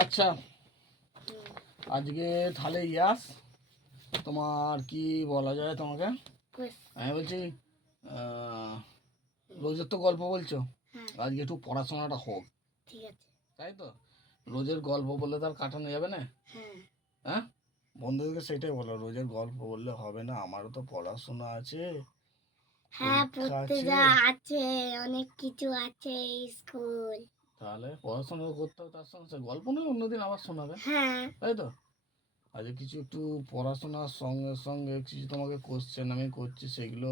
আচ্ছা, আজকে তাহলে ইয়াস তোমার কি বলা যায় তোমাকে? আমি বলছি রোজের তো গল্প বলছো, আজকে একটু পড়াশোনাটা হোক, ঠিক আছে? তাই তো? রোজের গল্প বললে তার কাটানো যাবে না। হ্যাঁ, বন্ধুদেরকে সেটাই বলো, রোজের গল্প বললে হবে না, আমারও তো পড়াশোনা আছে, হ্যাঁ, পরীক্ষা পড়তে আছে। যা আছে, অনেক কিছু আছে, স্কুল। তাহলে পড়াশোনা করতে হবে, তার সঙ্গে গল্প নয় অন্যদিন আবার শোনাবে, হ্যাঁ, তাই তো? আজকে কিছু একটু পড়াশোনার সঙ্গে সঙ্গে কিছু তোমাকে কোশ্চেন আমি করছি, সেগুলো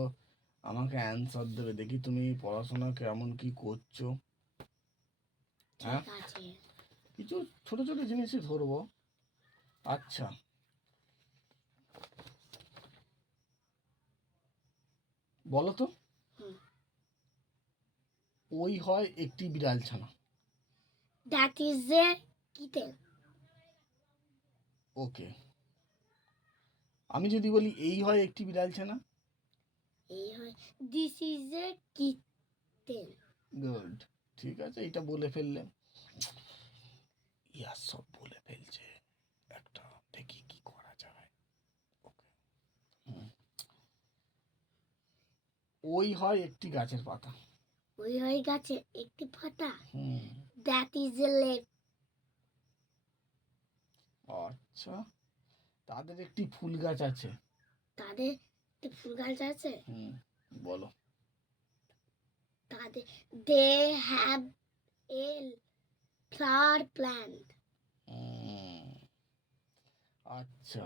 আমাকে অ্যান্সার দেবে, দেখি তুমি পড়াশোনা কেমন কি করছো। হ্যাঁ, ঠিক আছে। কিছু ছোট ছোট জিনিসই ধরবো। আচ্ছা, বলো তো, ওই হয় একটি বিড়াল ছানা। That is a kitten. Okay, আমি যদি বলি এই হয় একটি বিড়াল ছানা। এই হয় this is a kitten. Good, ঠিক আছে, এটা বলে ফেললে। ইয়া সব বলে ফেলছে, একটা দেখি কি করা যায়। ওকে, ওই হয় একটি গাছের পাতা। ওই হয় গাছে একটি পাতা। হুম, দ্যাট ইজ এ লেপ। আচ্ছা, তাদের একটি ফুল গাছ আছে। তাদের একটি ফুল গাছ আছে। হুম, বলো। তাদের they have a flower plant. আচ্ছা,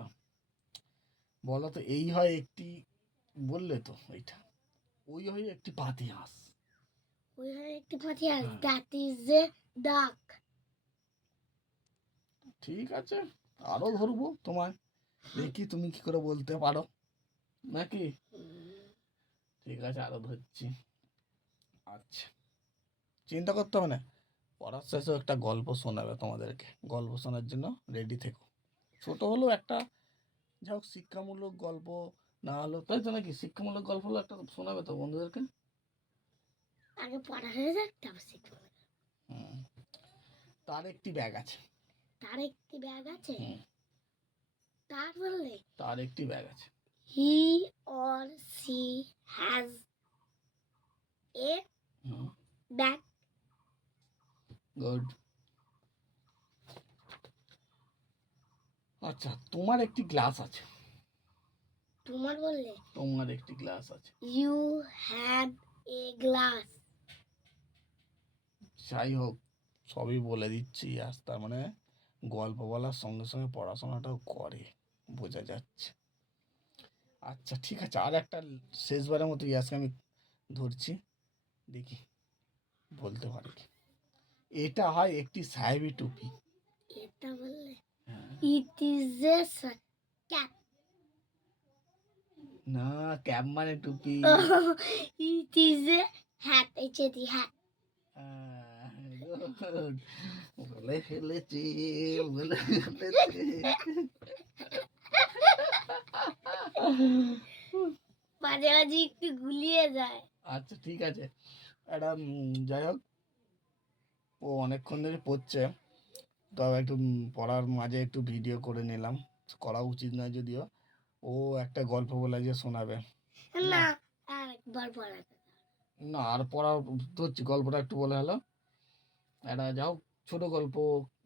বলো তো, এই হয় একটি, বললে তো এইটা, ওই হয় একটি পাতি হাঁস। ওই হয় একটি পাতিহাঁস। হ্যাঁ, দ্যাট ইজ এ ডাক। ঠিক আছে, আরো ধরবো তোমায়, দেখি তুমি কি করে বলতে পারো, নাকি? ঠিক আছে, আরো ধরছি। আচ্ছা, চিন্তা করতে হবে না, পড়ার শেষেও একটা গল্প শোনাবে তোমাদেরকে, গল্প শোনার জন্য রেডি থেকো। ছোট হলেও একটা, যা হোক শিক্ষামূলক গল্প, না হলেও, তাই তো নাকি? শিক্ষামূলক গল্প হলো একটা শোনাবে তো বন্ধুদেরকে। আগে পড়া হয়ে যাক, তারপর শিখবো। হুম, তার একটি ব্যাগ আছে। তার একটি ব্যাগ আছে। হুম, তার বললে তার একটি ব্যাগ আছে। He or she has a hmm, bag. Good. আচ্ছা, তোমার একটি গ্লাস আছে। তোমার বললে তোমার একটি গ্লাস আছে। You have a glass. যাই হোক, সবই বলে দিচ্ছি আজ, তার মানে গল্প বলার সঙ্গে সঙ্গে পড়াশোনাটাও করে, বোঝা যাচ্ছে। আচ্ছা, ঠিক আছে, আর একটা শেষবারের মতো ইয়াসকে আমি ধরছি, দেখি বলতে পারি কি। এটা হয় একটি সাহেবি টুপি। এটা বললে হ্যাঁ। It is a cap. না, ক্যাপ মানে টুপি। It is a hat. H A D hat. Good. বলে ফেলেছি, বলে ফেলেছি। মাঝে মাঝে একটু গুলিয়ে যায়। আচ্ছা, ঠিক আছে, একটা যাই হোক, ও অনেকক্ষণ ধরে পড়ছে, তবে একটু পড়ার মাঝে একটু ভিডিও করে নিলাম, করা উচিত নয় যদিও। ও একটা গল্প বলে যে শোনাবে। না, আর একবার পড়াতে। না, আর পড়া ধরছি, গল্পটা একটু বলে হলো, একটা যাও ছোট গল্প,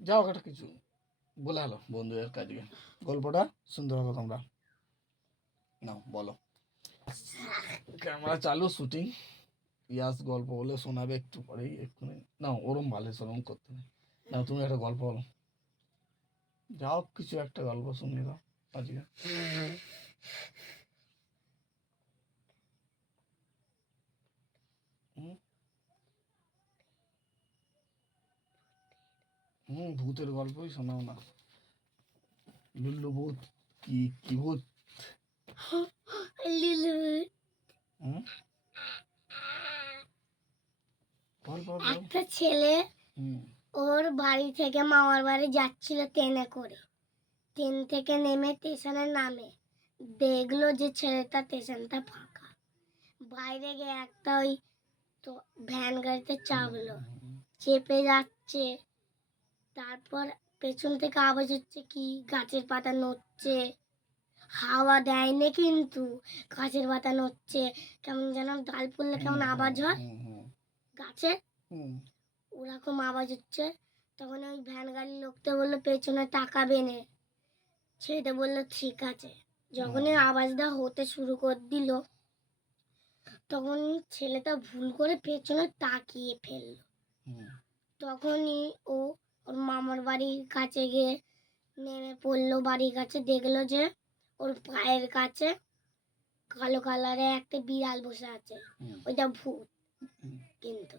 যাও একটা কিছু বলে হলো বন্ধুদের কাছে, গল্পটা শুনতে হবে তোমরা। নাও বলো, ক্যামেরা চালু, শুটিং। ইয়াস গল্প বলে শোনাবে একটু পরেই, এক্ষুনি। না, ওরম ভালো ওরম করতে নেই। না, তুমি একটা গল্প বলো, যাও কিছু একটা গল্প শুনিয়ে দাও আজকে। হুম, ভূতের গল্পই শোনাও না, লুল্লু ভূত, কি কি ভূত। লিলু। হুম, বল বল বল। একটা ছেলে হুম, ওর বাড়ি থেকে মামার বাড়ি যাচ্ছিল ট্রেনে করে। ট্রেন থেকে নেমে স্টেশনে নামে, দেখলো যে ছেলেটা স্টেশনটা ফাঁকা। বাইরে গিয়ে একটা ওই তো ভ্যান গাড়িতে চাপলো, চেপে যাচ্ছে। তারপর পেছন থেকে আওয়াজ হচ্ছে কি গাছের পাতা নড়ছে, হাওয়া দেয়নি কিন্তু গাছের পাতা নড়ছে, কেমন যেন ডাল পড়লে কেমন আওয়াজ হয় গাছে, ওরকম আওয়াজ হচ্ছে। তখন ওই ভ্যান গাড়ির লোকটা বললো পেছনে তাকাবে নে, ছেলেটা বললো ঠিক আছে। যখনই আওয়াজটা হতে শুরু করে দিল তখন ছেলেটা ভুল করে পেছনে তাকিয়ে ফেললো। তখনই ও ওর মামার বাড়ির কাছে গিয়ে নেমে পড়লো, বাড়ির কাছে দেখলো যে ওর পায়ের কাছে কালো কালারের একটা বিড়াল বসে আছে, ওইটা ভূত। কিন্তু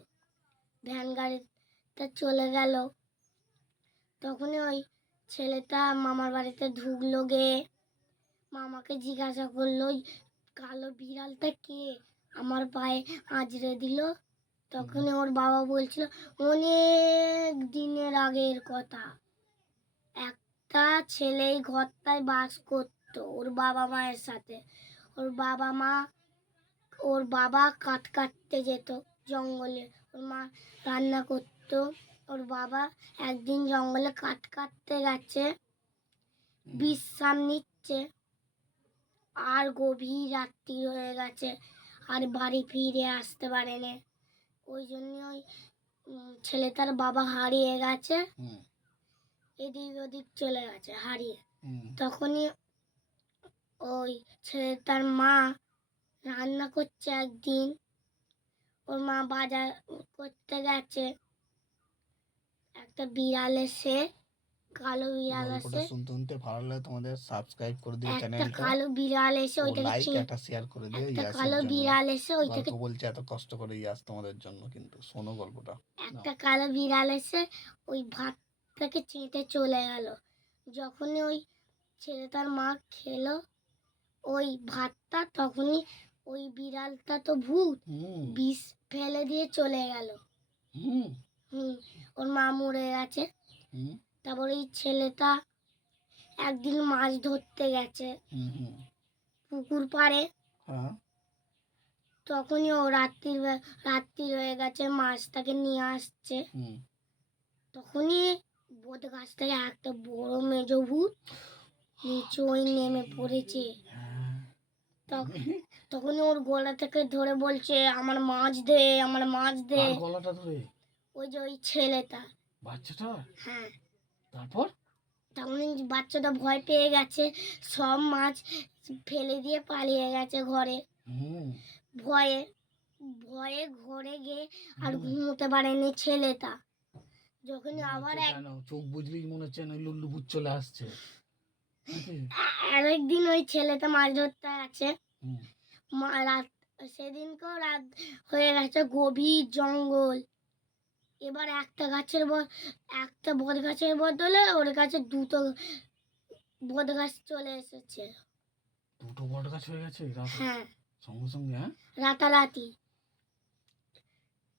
ভ্যান গাড়িটা চলে গেল। তখনই ওই ছেলেটা মামার বাড়িতে ঢুকলো, গে মামাকে জিজ্ঞাসা করলো কালো বিড়ালটা কে আমার পায়ে আঁচড়ে দিল। তখনই ওর বাবা বলছিল অনেক দিনের আগের কথা, একটা ছেলে এই ঘরটায় বাস করতো ওর বাবা মায়ের সাথে। ওর বাবা কাঠ কাটতে যেত জঙ্গলে, ওর মা রান্না করতো। ওর বাবা একদিন জঙ্গলে কাঠ কাটতে গেছে, বিশ্রাম নিচ্ছে, আর গভীর রাত্রি হয়ে গেছে, আর বাড়ি ফিরে আসতে পারেনি। ওই জন্য ওই ছেলেটার বাবা হারিয়ে গেছে, এদিক ওদিক চলে গেছে হারিয়ে। তখনই ওই ছেলেটার মা রান্না করছে একদিন, ওর মা বাজার করতে গেছে, একটা বিড়াল এসে, কালো বিড়াল গল্পটা এসে, শুনতে শুনতে ভালো লাগে তোমাদের সাবস্ক্রাইব করে দিও একটা চ্যানেলটা, কালো বিড়াল এসে ও ওইটাকে লাইক একটা শেয়ার করে দিও একটা ইয়াসের কালো জন্য। বিড়াল এসে ওইটাকে গল্প বলছে এত কষ্ট করে ইয়াস তোমাদের জন্য, কিন্তু শোনো গল্পটা। একটা কালো বিড়াল এসে ওই ভাতটাকে চেটে চলে গেল। যখনই ওই ছেলেটার মা খেলো ওই ভাতটা, তখনই ওই বিড়ালটা তো ভূত, বিষ ফেলে দিয়ে চলে গেল। ওর মা মরে গেছে। তারপর এই ছেলেটা একদিন মাছ ধরতে গেছে পুকুর পাড়ে। তখনই ও রাত্রি হয়ে গেছে, মাছটাকে নিয়ে আসছে। তখনই বট গাছ থেকে একটা বড় মেজ ভূত নিচে ওই নেমে পড়েছে। তখনই ওর গলা থেকে ধরে বলছে আমার মাছ দে, আমার মাছ দে। গলাটা ধরে ওই যে ওই ছেলেটা, বাচ্চাটা। হ্যাঁ। তারপর তখন বাচ্চাটা ভয় পেয়ে গেছে, সব মাছ ফেলে দিয়ে পালিয়ে গেছে ঘরে। ভয়ে ভয়ে ঘরে গিয়ে আর ঘুমোতে পারেনি ছেলেটা। যখন আবার চোখ বুঝলেই মনে হচ্ছে না লুল্লু ভূত চলে আসছে। আরেকদিন ওই ছেলেটা মাছ ধরতে আছে, রাত, সেদিনকেও রাত হয়ে গেছে, গভীর জঙ্গল। এবার একটা বট গাছের বদলে ওর কাছে দুটো বট গাছ চলে এসেছে। দুটো বট গাছ হয়ে গেছে হ্যাঁ, সঙ্গে সঙ্গে। রাতারাতি।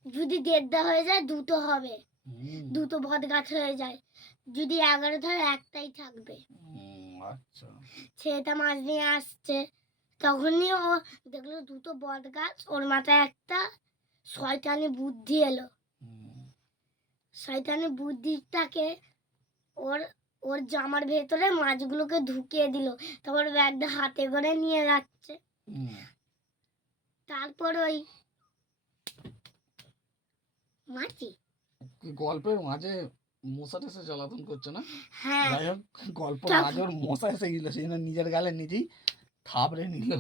যদি দেড়টা হয়ে যায় দুটো হবে, দুটো বট গাছ হয়ে যায়। যদি 11 ধরে একটাই থাকবে। আচ্ছা। ছেলেটা মাছ নিয়ে আসছে, তখনই ও দেখলো দুটো বট গাছ, ওর মাথায় একটা শয়তানি বুদ্ধি এলো। শয়তানি বুদ্ধিটাকে ওর ওর জামার ভেতরে মাছগুলোকে ঢুকিয়ে দিল। তারপর ব্যাগটা হাতে করে নিয়ে যাচ্ছে। তারপর ওই মাছি গল্পের মাঝে মশাটা এসে জ্বালাতন করছে না? হ্যাঁ, যাই হোক, গল্পের মাঝে ওর মশা এসে গেল, সেই জন্য নিজের গালে নিজেই থাবড়ে নিল।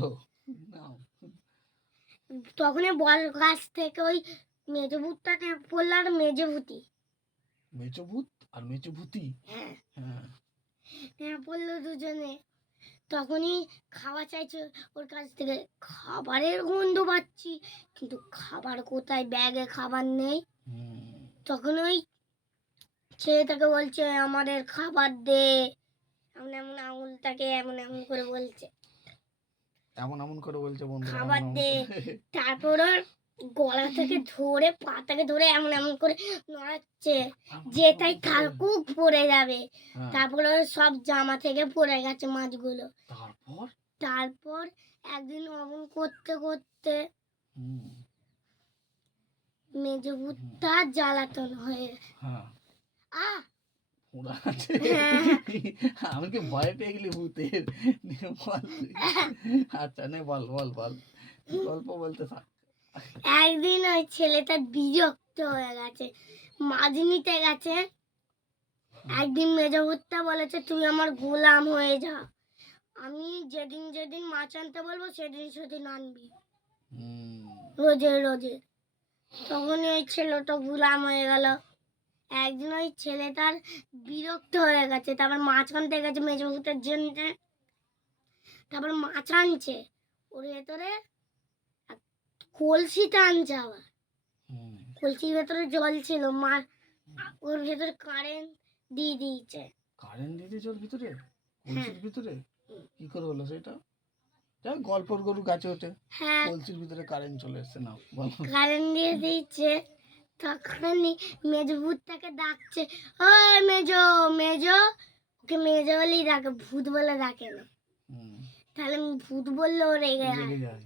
তখন বট গাছ থেকে ওই মেজো ভূতটাকে পড়লো, আর মেজো ভূতি, মেচো ভূত আর মেচো ভূতি, হ্যাঁ হ্যাঁ পড়লো দুজনে। তখনই খাওয়া চাইছে ওর কাছ থেকে, খাবারের গন্ধ পাচ্ছি, কিন্তু খাবার কোথায়, ব্যাগে খাবার নেই। তখন ওই ছেলেটাকে বলছে আমাদের খাবার দে, এমন এমন আঙুলটাকে এমন এমন করে বলছে, এমন এমন করে বলছে বন্ধুরা, খাবার দে। তারপর ওর গলা থেকে ধরে পাতাকে ধরে এমন এমন করে নড়াচ্ছে, যেটাই থাকুক পড়ে যাবে। তারপর ওর সব জামা থেকে পড়ে গেছে মাছগুলো। তারপর একদিন অমন করতে করতে মেজো ভূতটা জ্বালাতন হয়ে ওরা আছে আমি কি ভয় পেয়ে গেলি ভূতের নে বল তুই। আচ্ছা নে বল বল বল গল্প বলতে থাক। একদিন ওই ছেলেটা বিরক্ত হয়ে গেছে, মাছ নিতে গেছে। একদিন মেজভূতটা বলেছে তুই আমার গোলাম হয়ে যা, আমি যেদিন যেদিন মাছ আনতে বলবো সেদিন সেদিন আনবি, হুম, রোজে রোজে। তখনই ওই ছেলেটা গোলাম হয়ে গেল। একদিন ওই ছেলেটার বিরক্ত হয়ে গেছে, তারপর মাছ আনতে গেছে মেজভূতের জন্য। তারপর মাছ আনছে, ওর ভেতরে কলসিটা আনছে আবার, হুম, কলসির ভেতরে জল ছিল, মা ওর ভেতরে কারেন্ট দিয়ে দিয়েছে। কারেন্ট দিতে চল ভিতরে হ্যাঁ কলসির ভিতরে কি করে হলো সেটা? যাই হোক, গল্পর গরু গাছে ওঠে, হ্যাঁ, কলসির ভিতরে কারেন্ট চলে এসছে না বল। কারেন্ট দিয়ে দিয়েছে। তখনই মেজভূতটাকে ডাকছে, ওই মেজো মেজো, ওকে মেজো বলেই ডাকে, ভূত বলে ডাকে না। হুম, তাহলে ভূত বললে ও রেগে যায়। লেগে যায়।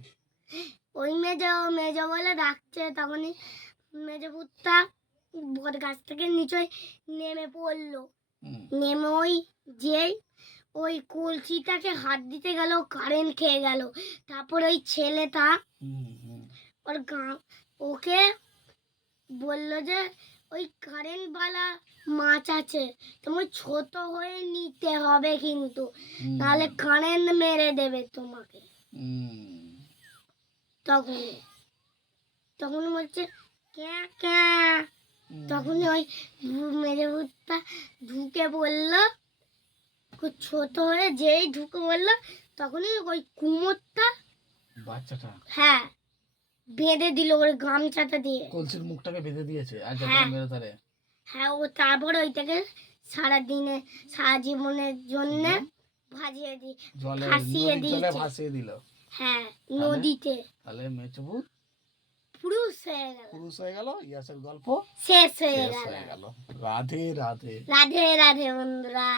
ওই মেজো মেজো বলে ডাকছে, তখনই মেজভূতটা বট গাছ থেকে নিচে নেমে পড়লো। হুম, নেমে যেই ওই কলসিটাকে হাত দিতে গেল, কারেন্ট খেয়ে গেল। তারপর ওই ছেলেটা হুম, হুম, ওর ওকে বললো যে ওই কারেন্টওয়ালা মাছ আছে, তোমার ছোট হয়ে নিতে হবে কিন্তু, হুম, নাহলে কারেন্ট মেরে দেবে তোমাকে। হুম, তখন তখন বলছে ক্যা ক্যা। তখন ওই মেরে ভূতটা ঢুকে বললো, খুব ছোট হয়ে যেই ঢুকে বললো, তখনই ওই কুমোরটা, বাচ্চাটা হ্যাঁ, বেঁধে দিল ওর গামছাটা দিয়ে। কলসির মুখটাকে বেঁধে দিয়েছে আর যাতে হ্যাঁ না বেরোতে হ্যাঁ, ও তারপর ওইটাকে সারাদিনে সারা জীবনের জন্য ভাসিয়ে দি জলে ভাসিয়ে নদীর জলে দিয়েছে। ভাসিয়ে দিল। হ্যাঁ, নদীতে তাহলে মেচভূত পুরুষ হয়ে গেল, পুরুষ হয়ে গেল, ইয়াসের গল্প শেষ হয়ে শেষ গেল। হয়ে গেল। রাধে রাধে। রাধে রাধে বন্ধুরা।